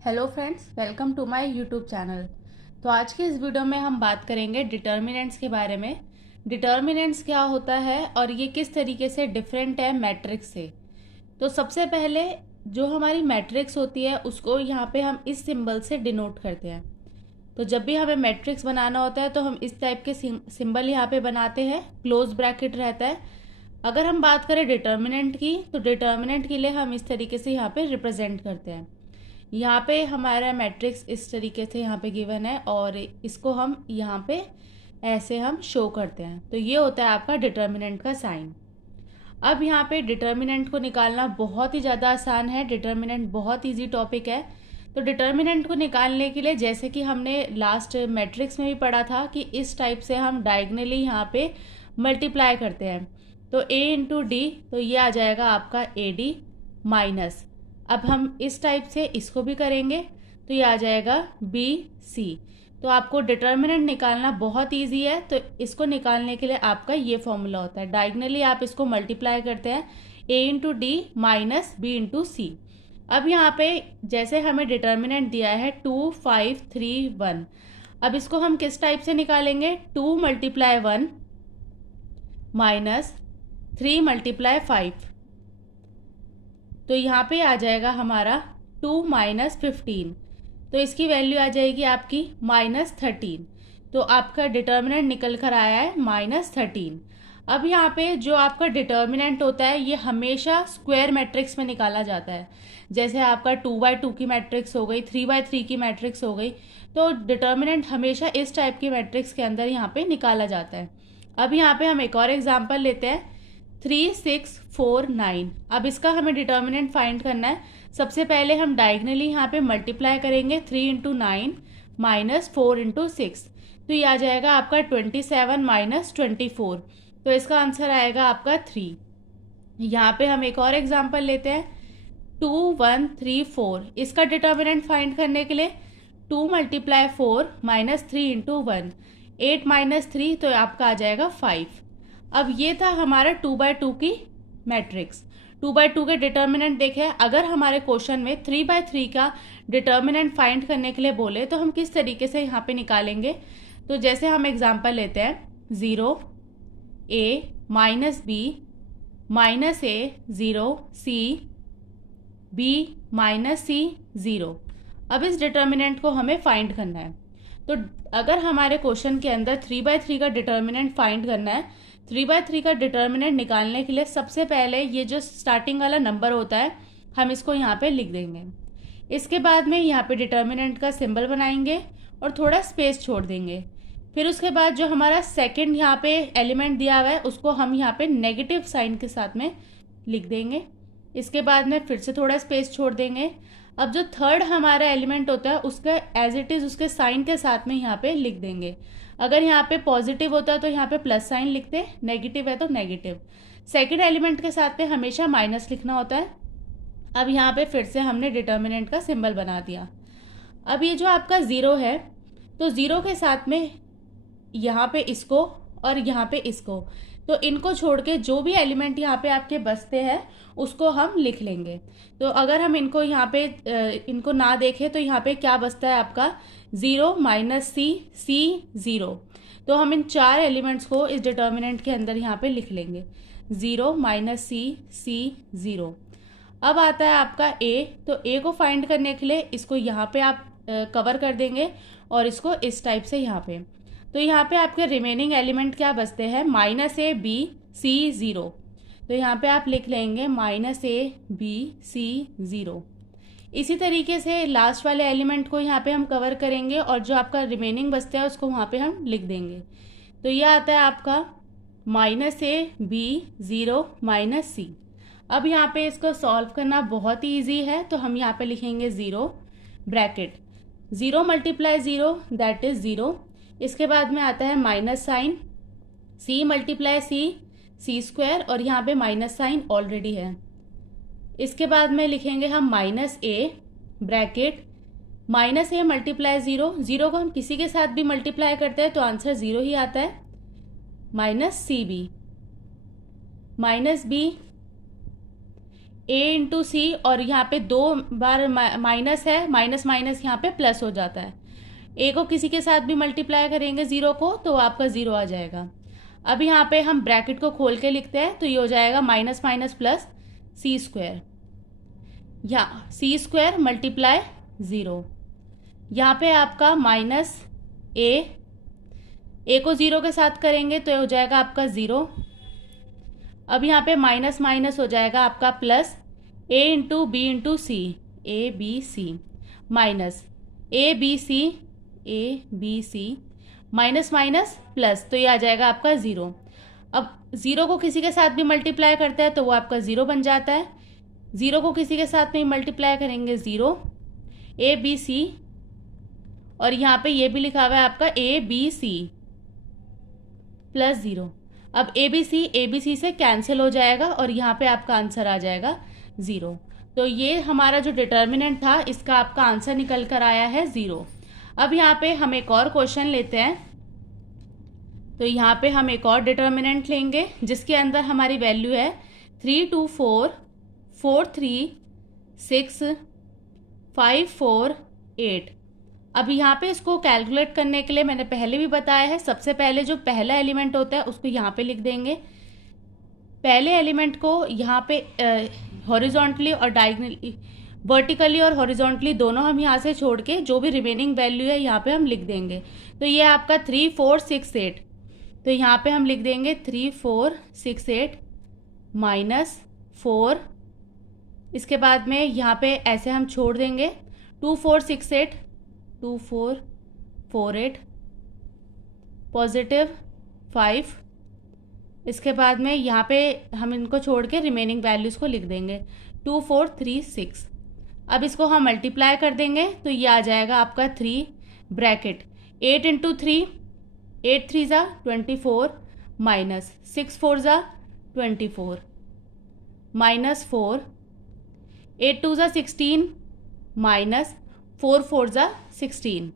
Hello friends, welcome to my YouTube channel. तो आज की इस वीडियो में हम बात करेंगे डिटर्मिनेंट्स के बारे में। डिटर्मिनेंट्स क्या होता है और ये किस तरीके से डिफरेंट है मैट्रिक्स से। तो सबसे पहले जो हमारी मैट्रिक्स होती है उसको यहाँ पे हम इस सिंबल से डिनोट करते हैं। तो जब भी हमें मैट्रिक्स बनाना होता है तो हम इस टाइप के सिंबल यहाँ पे बनाते हैं, क्लोज ब्रैकेट रहता है। अगर हम बात करें डिटर्मिनेंट की, तो डिटर्मिनेंट के लिए हम इस तरीके से यहाँ पे रिप्रेजेंट करते हैं। यहाँ पे हमारा मैट्रिक्स इस तरीके से यहाँ पे गिवन है और इसको हम यहाँ पे ऐसे हम शो करते हैं। तो ये होता है आपका डिटर्मिनेंट का साइन। अब यहाँ पे डिटर्मिनेंट को निकालना बहुत ही ज़्यादा आसान है। डिटर्मिनेंट बहुत इजी टॉपिक है। तो डिटर्मिनेंट को निकालने के लिए जैसे कि हमने लास्ट मैट्रिक्स में भी पढ़ा था कि इस टाइप से हम डायगनली यहाँ पे मल्टीप्लाई करते हैं। तो a इंटू डी, तो ये आ जाएगा आपका ए डी माइनस, अब हम इस टाइप से इसको भी करेंगे तो ये आ जाएगा बी सी। तो आपको डिटर्मिनेंट निकालना बहुत इजी है। तो इसको निकालने के लिए आपका ये फॉर्मूला होता है, डायगनली आप इसको मल्टीप्लाई करते हैं, a into D minus B into C. अब यहाँ पे जैसे हमें डिटर्मिनेंट दिया है 2 5 3 1, अब इसको हम किस टाइप से निकालेंगे, 2 मल्टीप्लाई 1 माइनस 3 मल्टीप्लाई 5। तो यहाँ पे आ जाएगा हमारा 2 माइनस 15, तो इसकी वैल्यू आ जाएगी आपकी माइनस 13। तो आपका डिटर्मिनेंट निकल कर आया है माइनस 13। अब यहाँ पे जो आपका डिटर्मिनेंट होता है ये हमेशा स्क्वायर मैट्रिक्स में निकाला जाता है। जैसे आपका 2/2 की मैट्रिक्स हो गई, 3/3 की मैट्रिक्स हो गई, तो डिटर्मिनेंट हमेशा इस टाइप की मैट्रिक्स के अंदर यहाँ पे निकाला जाता है। अब यहाँ पे हम एक और एग्जाम्पल लेते हैं, 3 6 4 9। अब इसका हमें डिटर्मिनेंट फाइंड करना है। सबसे पहले हम डायगनली यहाँ पे मल्टीप्लाई करेंगे, 3 इंटू 9 माइनस 4 इंटू 6, तो ये आ जाएगा आपका 27 माइनस 24। तो इसका आंसर आएगा आपका 3। यहाँ पे हम एक और एग्जाम्पल लेते हैं, 2 1 3 4। इसका डिटर्मिनेंट फाइंड करने के लिए 2 मल्टीप्लाई 4 माइनस 3 इंटू 1, 8 माइनस 3, तो आपका आ जाएगा 5। अब ये था हमारा 2/2 की मैट्रिक्स। 2/2 के डिटर्मिनेंट देखे, अगर हमारे क्वेश्चन में 3/3 का डिटर्मिनेंट फाइंड करने के लिए बोले तो हम किस तरीके से यहाँ पे निकालेंगे। तो जैसे हम एग्जांपल लेते हैं, 0 a minus B minus a 0 c b minus c 0। अब इस डिटर्मिनेंट को हमें फाइंड करना है। तो अगर हमारे क्वेश्चन के अंदर 3/3 का डिटर्मिनेंट फाइंड करना है, 3/3 का डिटर्मिनेंट निकालने के लिए सबसे पहले ये जो स्टार्टिंग वाला नंबर होता है हम इसको यहाँ पे लिख देंगे। इसके बाद में यहाँ पे डिटर्मिनेंट का सिंबल बनाएंगे और थोड़ा स्पेस छोड़ देंगे। फिर उसके बाद जो हमारा सेकंड यहाँ पे एलिमेंट दिया हुआ है उसको हम यहाँ पे नेगेटिव साइन के साथ में लिख देंगे। इसके बाद में फिर से थोड़ा स्पेस छोड़ देंगे। अब जो थर्ड हमारा एलिमेंट होता है उसका एज इट इज उसके साइन के साथ में यहाँ पे लिख देंगे। अगर यहाँ पे पॉजिटिव होता है तो यहाँ पे प्लस साइन लिखते, नेगेटिव है तो नेगेटिव। सेकंड एलिमेंट के साथ में हमेशा माइनस लिखना होता है। अब यहाँ पे फिर से हमने डिटर्मिनेंट का सिंबल बना दिया। अब ये जो आपका 0 है, तो 0 के साथ में यहाँ पे इसको और यहाँ पे इसको, तो इनको छोड़ के जो भी एलिमेंट यहाँ पे आपके बचते हैं उसको हम लिख लेंगे। तो अगर हम इनको यहाँ पे इनको ना देखें तो यहाँ पे क्या बचता है आपका 0 माइनस सी 0। तो हम इन 4 एलिमेंट्स को इस डिटर्मिनेंट के अंदर यहाँ पे लिख लेंगे, 0 माइनस सी 0। अब आता है आपका a। तो a को फाइंड करने के लिए इसको यहाँ पे आप कवर कर देंगे और इसको इस टाइप से यहाँ पे। तो यहाँ पे आपके रिमेनिंग एलिमेंट क्या बचते हैं, माइनस a b c 0। तो यहाँ पे आप लिख लेंगे माइनस a b c 0। इसी तरीके से लास्ट वाले एलिमेंट को यहाँ पे हम कवर करेंगे और जो आपका रिमेनिंग बचता है उसको वहाँ पे हम लिख देंगे। तो ये आता है आपका minus a b 0 minus c। अब यहाँ पे इसको सॉल्व करना बहुत ही ईजी है। तो हम यहाँ पे लिखेंगे 0 ब्रैकेट 0 मल्टीप्लाई 0 दैट इज 0। इसके बाद में आता है minus sign, c multiply c square, और यहाँ पे माइनस साइन ऑलरेडी है। इसके बाद में लिखेंगे हम minus a bracket minus a multiply 0, 0 को हम किसी के साथ भी मल्टीप्लाई करते हैं तो आंसर 0 ही आता है, minus C B minus b A into C, और यहाँ पे 2 बार माइनस है, माइनस माइनस यहाँ पे प्लस हो जाता है। ए को किसी के साथ भी मल्टीप्लाई करेंगे 0 को तो आपका 0 आ जाएगा। अब यहाँ पे हम ब्रैकेट को खोल के लिखते हैं तो ये हो जाएगा माइनस माइनस प्लस सी स्क्वायर, या सी स्क्वायर मल्टीप्लाई 0। यहाँ पे आपका माइनस ए को 0 के साथ करेंगे तो ये हो जाएगा आपका 0। अब यहाँ पे माइनस माइनस हो जाएगा आपका plus A into B into C, A B C, minus A B C minus minus plus, तो ये आ जाएगा आपका 0। अब 0 को किसी के साथ भी मल्टीप्लाई करता है तो वो आपका 0 बन जाता है। 0 को किसी के साथ में मल्टीप्लाई करेंगे 0, ए बी सी, और यहाँ पे ये भी लिखा हुआ है आपका ए बी सी प्लस 0। अब ए बी सी से कैंसिल हो जाएगा और यहाँ पे आपका आंसर आ जाएगा 0। तो ये हमारा जो डिटर्मिनेंट था इसका आपका आंसर निकल कर आया है 0। अब यहाँ पे हम एक और क्वेश्चन लेते हैं। तो यहाँ पे हम एक और डिटर्मिनेंट लेंगे जिसके अंदर हमारी वैल्यू है 3 2 4 4 3 6 5 4 8। अब यहाँ पे इसको कैलकुलेट करने के लिए मैंने पहले भी बताया है, सबसे पहले जो पहला एलिमेंट होता है उसको यहाँ पे लिख देंगे। पहले एलिमेंट को यहाँ पे हॉरिजॉन्टली और डायगोनली, वर्टिकली और हॉरिजॉन्टली दोनों हम यहाँ से छोड़ के जो भी रिमेनिंग वैल्यू है यहाँ पे हम लिख देंगे। तो ये आपका 3 4 6 8, तो यहाँ पे हम लिख देंगे 3 4 6 8 माइनस 4, इसके बाद में यहाँ पे ऐसे हम छोड़ देंगे 2 4 6 8 2 4 4 8 पॉजिटिव 5, इसके बाद में यहाँ पे हम इनको छोड़ के रिमेनिंग वैल्यूज़ को लिख देंगे 2 4 3 6। अब इसको हम मल्टीप्लाई कर देंगे तो ये आ जाएगा आपका 3 ब्रैकेट 8 इंटू 3, 8 3 ज़ा 24 माइनस 6 4 ज़ा 24 माइनस 4, 8 2 ज़ा 16 माइनस 4 4 ज़ा 16।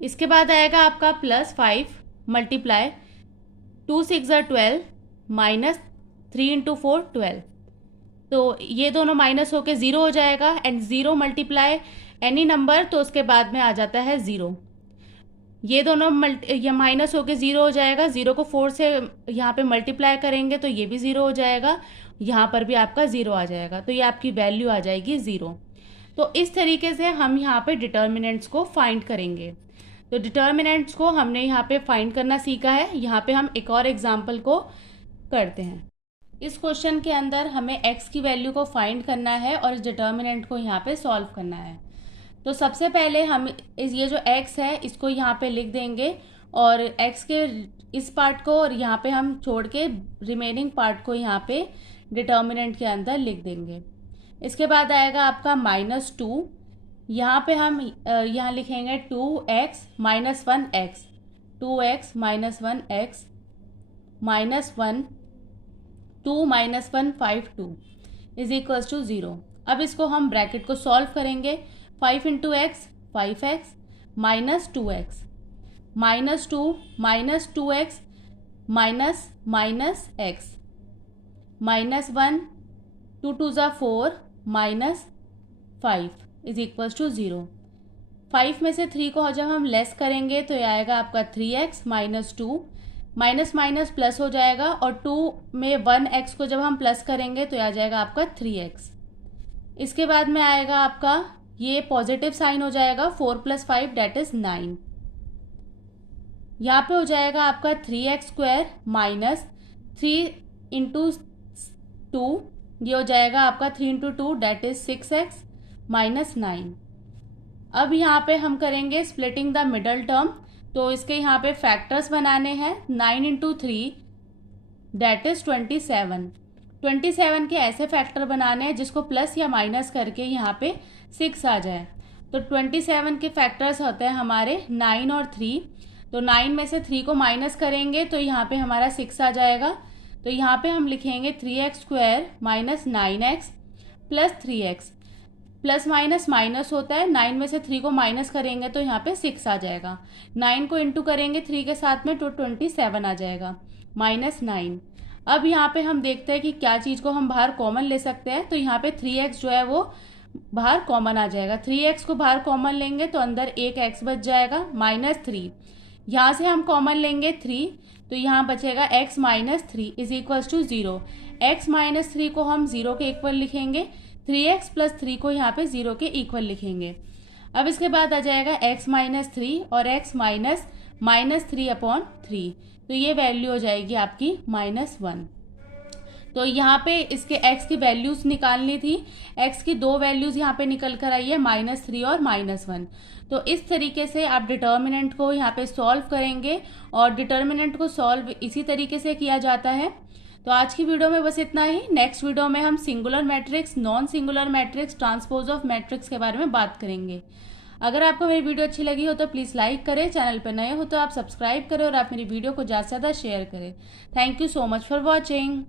इसके बाद आएगा आपका प्लस 5 मल्टीप्लाई 2 6 ज़ा 12 माइनस 3 इंटू 4 12। तो ये दोनों माइनस होके 0 हो जाएगा, एंड 0 मल्टीप्लाई एनी नंबर तो उसके बाद में आ जाता है 0। ये दोनों ये माइनस होके 0 हो जाएगा, 0 को 4 से यहाँ पे मल्टीप्लाई करेंगे तो ये भी 0 हो जाएगा, यहाँ पर भी आपका 0 आ जाएगा, तो ये आपकी वैल्यू आ जाएगी 0। तो इस तरीके से हम यहाँ पे डिटर्मिनेंट्स को फाइंड करेंगे। तो डिटर्मिनेंट्स को हमने यहाँ पे फाइंड करना सीखा है। यहाँ पे हम एक और एग्जाम्पल को करते हैं। इस क्वेश्चन के अंदर हमें x की वैल्यू को फाइंड करना है और इस डिटर्मिनेंट को यहाँ पे सॉल्व करना है। तो सबसे पहले हम ये जो x है इसको यहाँ पे लिख देंगे, और x के इस पार्ट को और यहाँ पे हम छोड़ के रिमेनिंग पार्ट को यहाँ पे डिटर्मिनेंट के अंदर लिख देंगे। इसके बाद आएगा आपका -2, यहाँ पे हम यहाँ लिखेंगे 2x minus 1x, 2x minus 1x minus 1, 2 minus 1 5 2 is equals to 0। अब इसको हम ब्रैकेट को सॉल्व करेंगे। 5 into x 5x minus 2x minus 2 minus 2x minus minus x minus 1, 2 2 ज़ा 4 माइनस 5 इज इक्वल्स टू 0। 5 में से 3 को जब हम लेस करेंगे तो ये आएगा आपका 3x minus 2, minus minus plus हो जाएगा, और 2 में 1x को जब हम प्लस करेंगे तो आ जाएगा आपका 3x। इसके बाद में आएगा आपका ये पॉजिटिव साइन हो जाएगा 4 + 5 दैट इज 9। यहाँ पे हो जाएगा आपका 3x स्क्वायर माइनस 3 इंटू 2, ये हो जाएगा आपका 3 into 2 that is 6x minus 9। अब यहाँ पे हम करेंगे स्प्लिटिंग द मिडल टर्म, तो इसके यहाँ पे फैक्टर्स बनाने हैं। 9 इंटू 3 दैट इज 27। 27 के ऐसे फैक्टर बनाने हैं जिसको प्लस या माइनस करके यहाँ पे 6 आ जाए। तो 27 के फैक्टर्स होते हैं हमारे 9 और 3। तो 9 में से 3 को माइनस करेंगे तो यहाँ पे हमारा 6 आ जाएगा। तो यहाँ पे हम लिखेंगे 3x square minus 9x plus 3x, plus minus minus होता है, 9 में से 3 को माइनस करेंगे तो यहाँ पे 6 आ जाएगा। 9 को इंटू करेंगे 3 के साथ में तो 27 आ जाएगा माइनस 9। अब यहाँ पे हम देखते हैं कि क्या चीज़ को हम बाहर कॉमन ले सकते हैं। तो यहाँ पे 3x जो है वो बाहर कॉमन आ जाएगा। 3x को बाहर कॉमन लेंगे तो अंदर एक x बच जाएगा -3। यहाँ से हम कॉमन लेंगे 3, तो यहाँ बचेगा x - 3 is equals to 0। x - 3 को हम 0 के इक्वल लिखेंगे, 3x + 3 को यहाँ पे 0 के इक्वल लिखेंगे। अब इसके बाद आ जाएगा x - 3 और x -3/3, तो ये वैल्यू हो जाएगी आपकी -1। तो यहाँ पे इसके x की वैल्यूज निकालनी थी। x की दो वैल्यूज यहाँ पे निकल कर आई है, -3 और -1। तो इस तरीके से आप डिटर्मिनेंट को यहाँ पे सॉल्व करेंगे, और डिटर्मिनेंट को सॉल्व इसी तरीके से किया जाता है। तो आज की वीडियो में बस इतना ही। नेक्स्ट वीडियो में हम singular matrix, non singular matrix, transpose of matrix के बारे में बात करेंगे। अगर आपको मेरी वीडियो अच्छी लगी हो तो प्लीज़ लाइक करें, चैनल पर नए हो तो आप सब्सक्राइब करें, और आप मेरी वीडियो को ज़्यादा से ज़्यादा शेयर करें। Thank you so much for watching.